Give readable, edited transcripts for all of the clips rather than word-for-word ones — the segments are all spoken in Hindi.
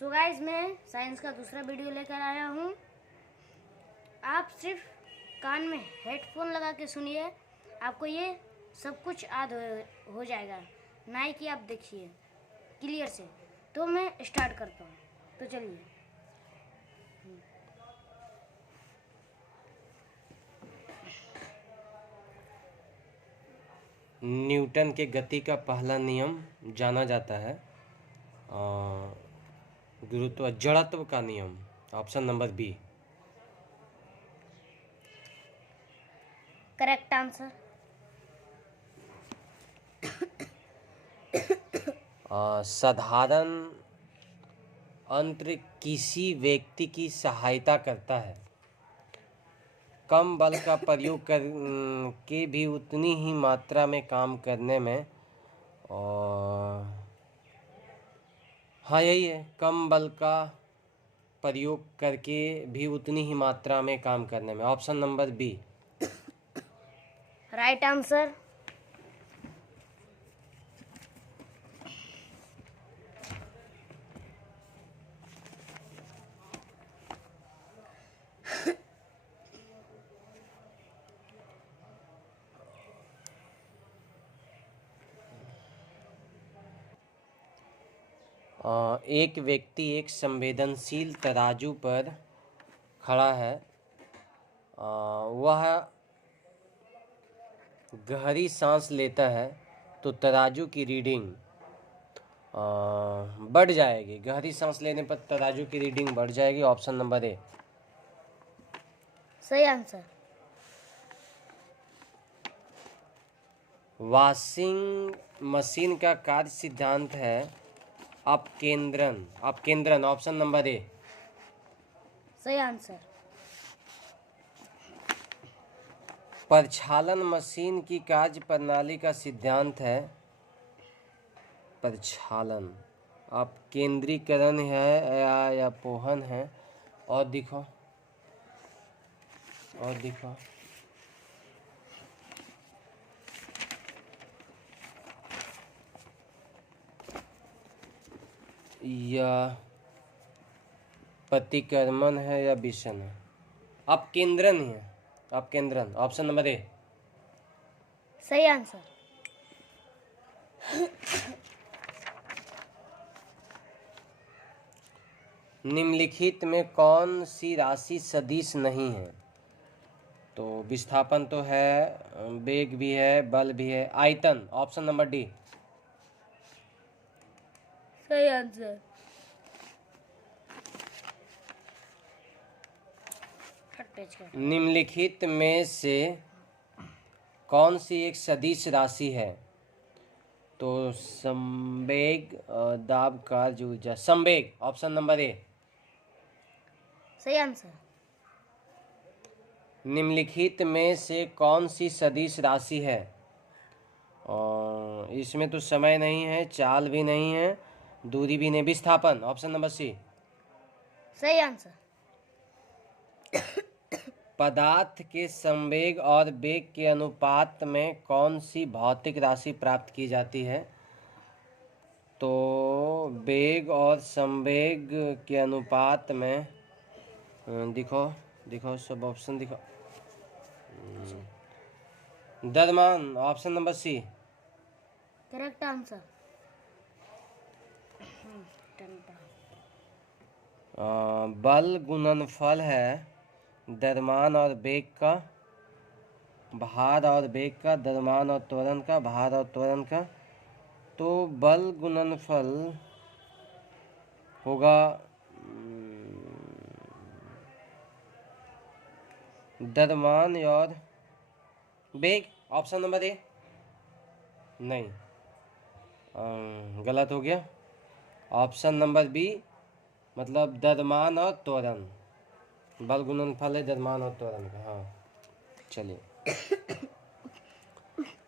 सो गाइस, मैं साइंस का दूसरा वीडियो लेकर आया हूँ। आप सिर्फ कान में हेडफोन लगा के सुनिए, आपको ये सब कुछ याद हो जाएगा, ना ही कि आप देखिए क्लियर से। तो मैं स्टार्ट करता हूँ, तो चलिए। न्यूटन के गति का पहला नियम जाना जाता है गुरुत्व जड़त्व का नियम। Option number B. Correct answer. साधारण यंत्र किसी व्यक्ति की सहायता करता है, कम बल का प्रयोग कर के भी उतनी ही मात्रा में काम करने में। और हाँ, यही है, कम बल का प्रयोग करके भी उतनी ही मात्रा में काम करने में। Option number B. Right answer. एक व्यक्ति एक संवेदनशील तराजू पर खड़ा है। वह गहरी सांस लेता है तो तराजू की रीडिंग बढ़ जाएगी। गहरी सांस लेने पर तराजू की रीडिंग बढ़ जाएगी। Option number A. सही आंसर। वॉशिंग मशीन का कार्य सिद्धांत है अपकेंद्रन। Option number A. सही आंसर। प्रक्षालन मशीन की कार्य प्रणाली का सिद्धांत है प्रक्षालन। आप केंद्रीकरण है या पोहन है। और दिखो या प्रतिक्रमण है या विषण है। आप केंद्रन ही है, आप केंद्रन। Option number A. सही आंसर। निम्नलिखित में कौन सी राशि सदिश नहीं है? तो विस्थापन तो है, वेग भी है, बल भी है, आयतन। Option number D. सही आंसर। निम्नलिखित में से कौन सी एक सदिश राशि है? तो संवेग, दाब, कार्य, ऊर्जा। संवेग। Option number A. सही आंसर। निम्नलिखित में से कौन सी सदिश राशि है? और इसमें तो समय नहीं है, चाल भी नहीं है, दूरी भी नहीं। विस्थापन। Option number C. सही आंसर। पदार्थ के संवेग और वेग के अनुपात में कौन सी भौतिक राशि प्राप्त की जाती है? तो वेग और संवेग के अनुपात में दिखो सब ऑप्शन दिखो। द्रव्यमान। Option number C. Correct answer. बल गुणनफल है द्रव्यमान और वेग का, भार और वेग का, द्रव्यमान और त्वरण का, भार और त्वरण का। तो बल गुणनफल होगा द्रव्यमान और वेग। ऑप्शन नंबर ए। नहीं, गलत हो गया। ऑप्शन नंबर बी, मतलब द्रव्यमान और त्वरण। बल गुणनफल है द्रव्यमान और त्वरण का। हाँ, चलिए।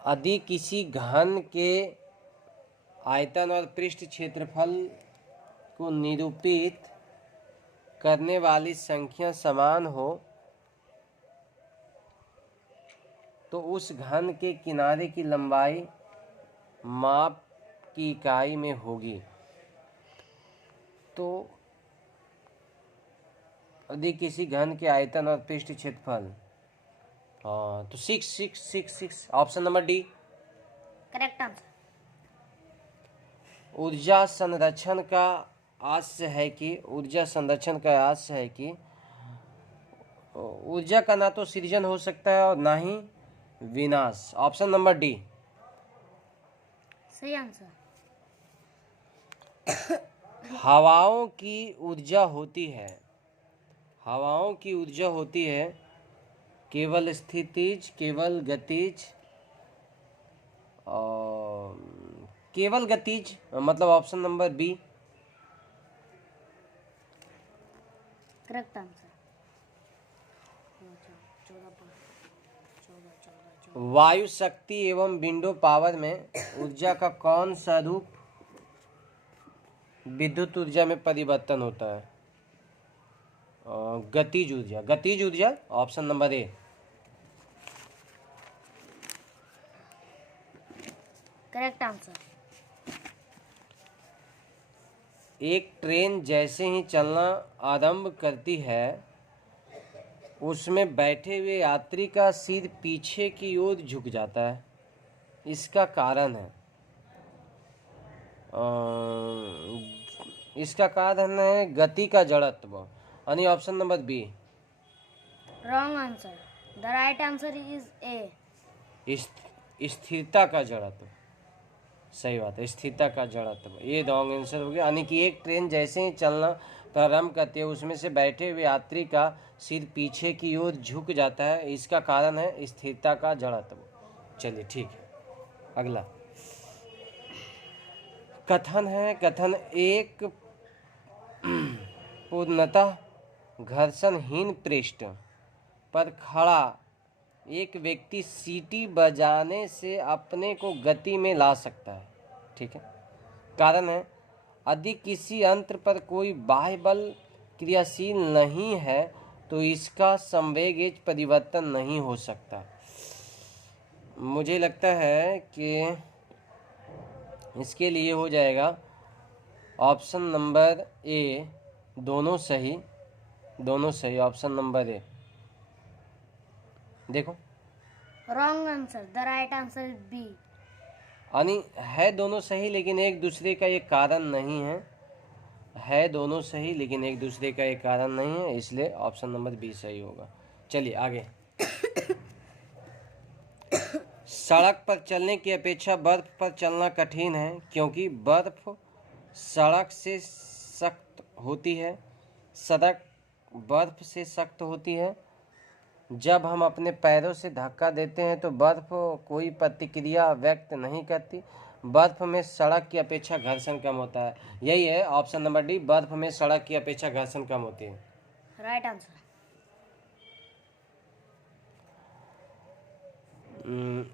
यदि किसी घन के आयतन और पृष्ठ क्षेत्रफल को निरूपित करने वाली संख्या समान हो तो उस घन के किनारे की लंबाई माप की इकाई में होगी। तो यदि किसी घन के आयतन और पृष्ठ क्षेत्रफल, हाँ तो 6 option number D. Correct answer. ऊर्जा संरक्षण का आशय है कि ऊर्जा का ना तो सृजन हो सकता है और ना ही विनाश। Option number D. सही आंसर। हवाओं की ऊर्जा होती है केवल स्थितिज, केवल गतिज और केवल गतिज, मतलब option number B. Correct answer. वायु शक्ति एवं विंडो पावर में ऊर्जा का कौन सा रूप विद्युत ऊर्जा में परिवर्तन होता है? गतिज ऊर्जा, ऑप्शन नंबर ए। Correct answer. एक ट्रेन जैसे ही चलना आरंभ करती है, उसमें बैठे हुए यात्री का सिर पीछे की ओर झुक जाता है, इसका कारण है गति का जड़त्व, यानी option number B. Wrong answer. The right answer is A. स्थिरता का जड़त्व। सही बात है, स्थिरता का जड़त्व, ये रॉन्ग आंसर हो गया। यानी कि एक ट्रेन जैसे ही चलना प्रारंभ करती है, उसमें से बैठे हुए यात्री का सिर पीछे की ओर झुक जाता है, इसका कारण है स्थिरता का जड़त्व। चलिए ठीक है, अगला कथन एक पूर्णतः घर्षणहीन पृष्ठ पर खड़ा एक व्यक्ति सीटी बजाने से अपने को गति में ला सकता है। ठीक है, कारण है यदि किसी यंत्र पर कोई बाह्य बल क्रियाशील नहीं है तो इसका संवेग परिवर्तन नहीं हो सकता। मुझे लगता है कि इसके लिए हो जाएगा ऑप्शन नंबर ए, दोनों सही। ऑप्शन नंबर ए, देखो। Wrong answer. The right answer is B. यानी है दोनों सही लेकिन एक दूसरे का ये कारण नहीं है दोनों सही लेकिन एक दूसरे का एक कारण नहीं है, इसलिए ऑप्शन नंबर बी सही होगा। चलिए आगे। सड़क पर चलने की अपेक्षा बर्फ पर चलना कठिन है क्योंकि बर्फ सड़क से सख्त होती है। सड़क बर्फ से सख्त होती है। जब हम अपने पैरों से धक्का देते हैं तो बर्फ कोई प्रतिक्रिया व्यक्त नहीं करती। बर्फ में सड़क की अपेक्षा घर्षण कम होता है। यही है ऑप्शन नंबर डी, बर्फ में सड़क की अपेक्षा घर्षण कम होती है। Right answer.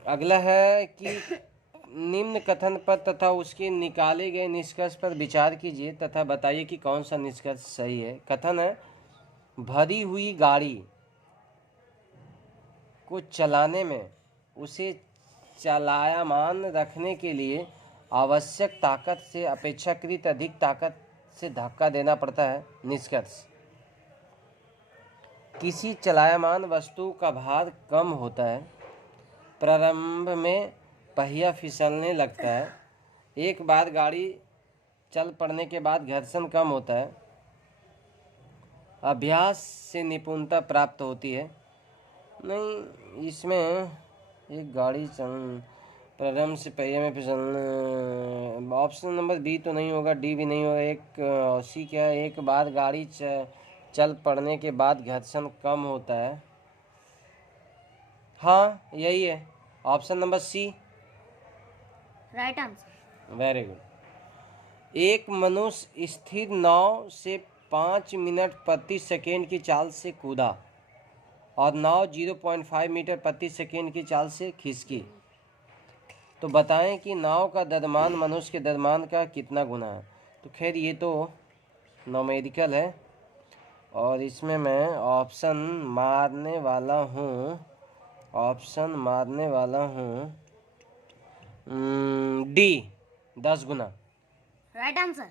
अगला है कि निम्न कथन पर तथा उसके निकाले गए निष्कर्ष पर विचार कीजिए तथा बताइए कि कौन सा निष्कर्ष सही है। कथन है भरी हुई गाड़ी को चलाने में उसे चलायमान रखने के लिए आवश्यक ताकत से अपेक्षाकृत अधिक ताकत से धक्का देना पड़ता है। निष्कर्ष किसी चलायमान वस्तु का भार कम होता है। प्रारंभ में पहिया फिसलने लगता है। एक बार गाड़ी चल पड़ने के बाद घर्षण कम होता है। अभ्यास से निपुणता प्राप्त होती है। नहीं, इसमें एक गाड़ी चल प्रारंभ से पहिए में फिसलना, ऑप्शन नंबर बी तो नहीं होगा, डी भी नहीं होगा। एक सी क्या है, एक बार गाड़ी चल पड़ने के बाद घर्षण कम होता है। हाँ यही है, option number C. Right answer. Very good. एक मनुष्य स्थिर नाव से 5 मिनट प्रति सेकेंड की चाल से कूदा और नाव 0.5 मीटर प्रति सेकेंड की चाल से खिसकी, तो बताएं कि नाव का द्रव्यमान मनुष्य के द्रव्यमान का कितना गुना है। तो खैर ये तो न्यूमेरिकल है और इसमें मैं ऑप्शन मारने वाला हूँ डी, 10 गुना। Right answer.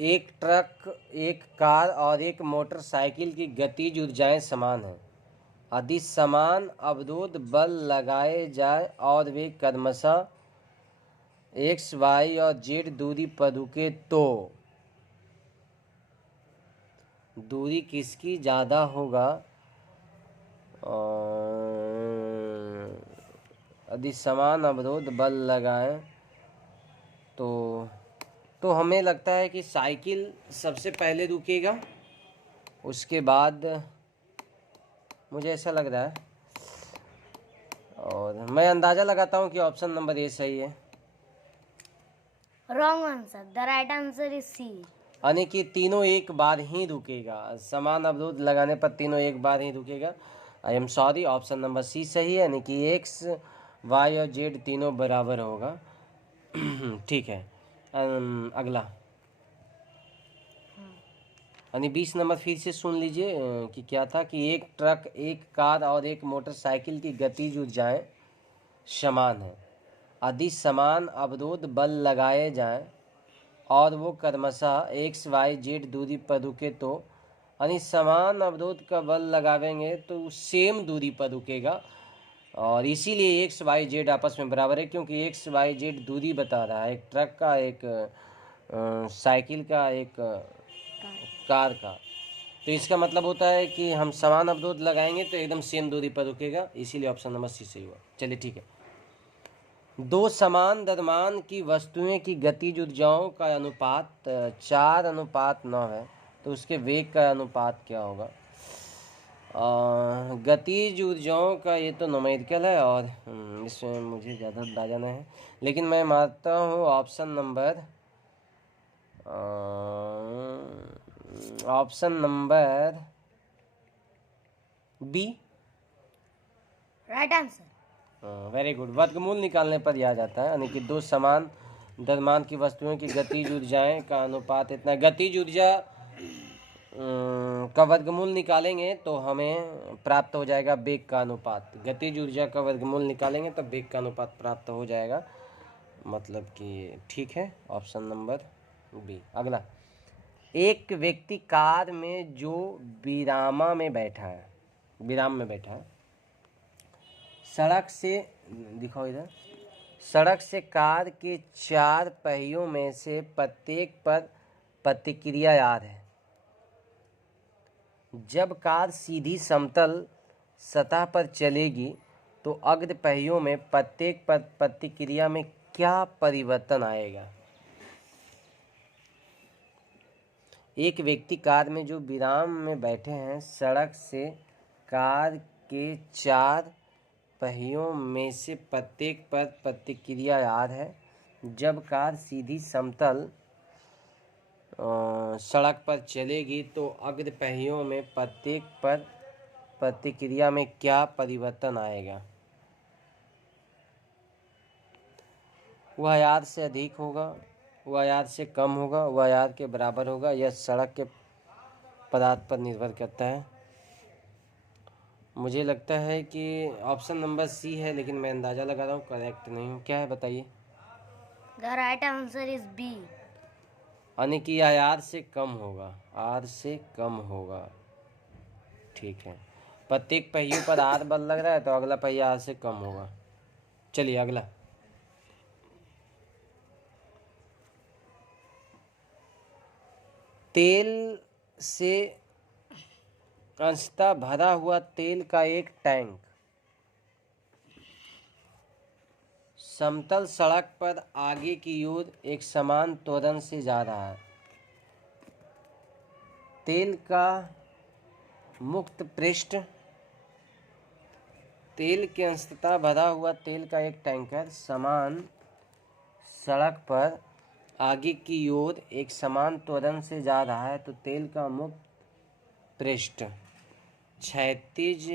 एक ट्रक, एक कार और एक मोटरसाइकिल की गतिज ऊर्जाएं समान हैं। यदि समान अवरोध बल लगाए जाए और वे क्रमशः एक्स, वाई और जेड दूरी पर रुके तो दूरी किसकी ज़्यादा होगा? यदि समान अवरोध बल लगाए तो हमें लगता है कि साइकिल सबसे पहले रुकेगा, उसके बाद मुझे ऐसा लग रहा है, और मैं अंदाज़ा लगाता हूँ कि ऑप्शन नंबर ए सही है। Wrong answer, the right answer is C. यानी कि तीनों एक बार ही रुकेगा, समान अवरोध लगाने पर तीनों एक बार ही रुकेगा। I am sorry, option number C सही है, यानी कि एक्स, वाई और जेड तीनों बराबर होगा। ठीक है। अगला यानी 20 नंबर फिर से सुन लीजिए कि क्या था कि एक ट्रक, एक कार और एक मोटरसाइकिल की गतिज ऊर्जाएं समान हैं। यदि समान अवरोध बल लगाए जाएं और वो क्रमशः एक्स, वाई, जेड दूरी पर रुके तो यानी समान अवरोध का बल लगावेंगे तो सेम दूरी पर रुकेगा, और इसीलिए एक्स, वाई, जेड आपस में बराबर है, क्योंकि एक्स, वाई, जेड दूरी बता रहा है, एक ट्रक का, एक साइकिल का, एक कार का। तो इसका मतलब होता है कि हम समान अवरोध लगाएंगे तो एकदम सेम दूरी पर रुकेगा, इसीलिए ऑप्शन नंबर सी सही हुआ। चलिए ठीक है। दो समान द्रव्यमान की वस्तुएं की गतिज ऊर्जाओं का अनुपात 4:9 है, तो उसके वेग का अनुपात क्या होगा? गतिज ऊर्जाओं का ये तो न्यूमेरिकल है और इसमें मुझे ज़्यादा अंदाजा नहीं है, लेकिन मैं मानता हूँ option number B. Right answer. Very good. वर्गमूल निकालने पर यह आ जाता है, यानी कि दो समान द्रव्यमान की वस्तुओं की गतिज ऊर्जाएं का अनुपात इतना। गतिज ऊर्जा का वर्गमूल निकालेंगे तो हमें प्राप्त हो जाएगा वेग का अनुपात। गतिज ऊर्जा का वर्गमूल निकालेंगे तो वेग का अनुपात प्राप्त हो जाएगा, मतलब कि ठीक है, ऑप्शन नंबर बी। अगला, एक व्यक्ति कार में जो विराम में बैठा है, सड़क से, दिखाओ इधर, सड़क से कार के 4 पहियों में से प्रत्येक पर प्रतिक्रिया याद है। जब कार सीधी समतल सतह पर चलेगी तो अग्र पहियों में प्रत्येक पर प्रतिक्रिया में क्या परिवर्तन आएगा? एक व्यक्ति कार में जो विराम में बैठे हैं, सड़क से कार के 4 पहियों में से प्रत्येक पर प्रतिक्रिया याद है। जब कार सीधी समतल सड़क पर चलेगी तो अग्र पहियों में प्रत्येक पर प्रतिक्रिया में क्या परिवर्तन आएगा? वह याद से अधिक होगा, वह याद से कम होगा, वह याद के बराबर होगा, यह सड़क के पदार्थ पर निर्भर करता है। मुझे लगता है कि ऑप्शन नंबर सी है, लेकिन मैं अंदाज़ा लगा रहा हूँ, करेक्ट नहीं हूँ। क्या है बताइए? The right answer is B. यानी कि यह आर से कम होगा, आर से कम होगा। ठीक है, प्रत्येक पहियों पर आर बल लग रहा है तो अगला पहिया आर से कम होगा। चलिए अगला, तेल से अंशतः भरा हुआ तेल का एक टैंक समतल सड़क पर आगे की ओर एक समान त्वरण से जा रहा है। तेल का मुक्त पृष्ठ, तेल के अंशतः भरा हुआ तेल का एक टैंकर समान सड़क पर आगे की ओर एक समान त्वरण से जा रहा है, तो तेल का मुक्त पृष्ठ क्षैतिज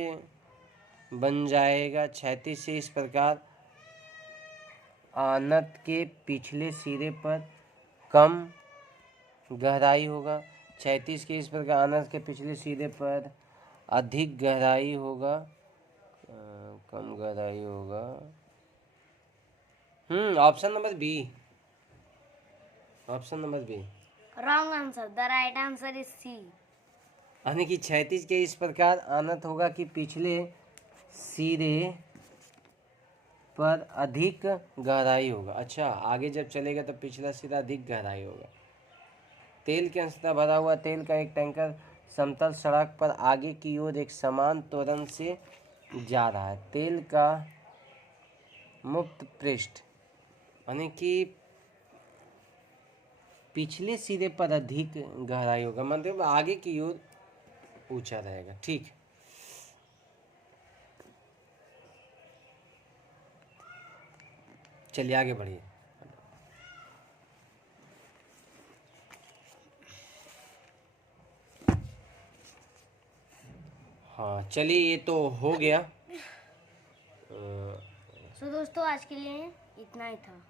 बन जाएगा। क्षैतिज से इस प्रकार आनत के पिछले सिरे पर कम गहराई होगा, क्षैतिज के इस प्रकार आनत के पिछले सिरे पर अधिक गहराई होगा, कम गहराई होगा। Option number B, option number B. Wrong answer, the right answer is C. यानी कि क्षैतिज के इस प्रकार आनत होगा कि पिछले सिरे पर अधिक गहराई होगा। अच्छा, आगे जब चलेगा तो पिछला सिरा अधिक गहराई होगा। तेल के अंशतः भरा हुआ तेल का एक टैंकर समतल सड़क पर आगे की ओर एक समान त्वरण से जा रहा है। तेल का मुक्त पृष्ठ यानी कि पिछले सिरे पर अधिक गहराई होगा, मतलब आगे की ओर ऊंचा रहेगा। ठीक, चलिए आगे बढ़िए। हाँ चलिए, ये तो हो गया। सो दोस्तों, आज के लिए इतना ही था।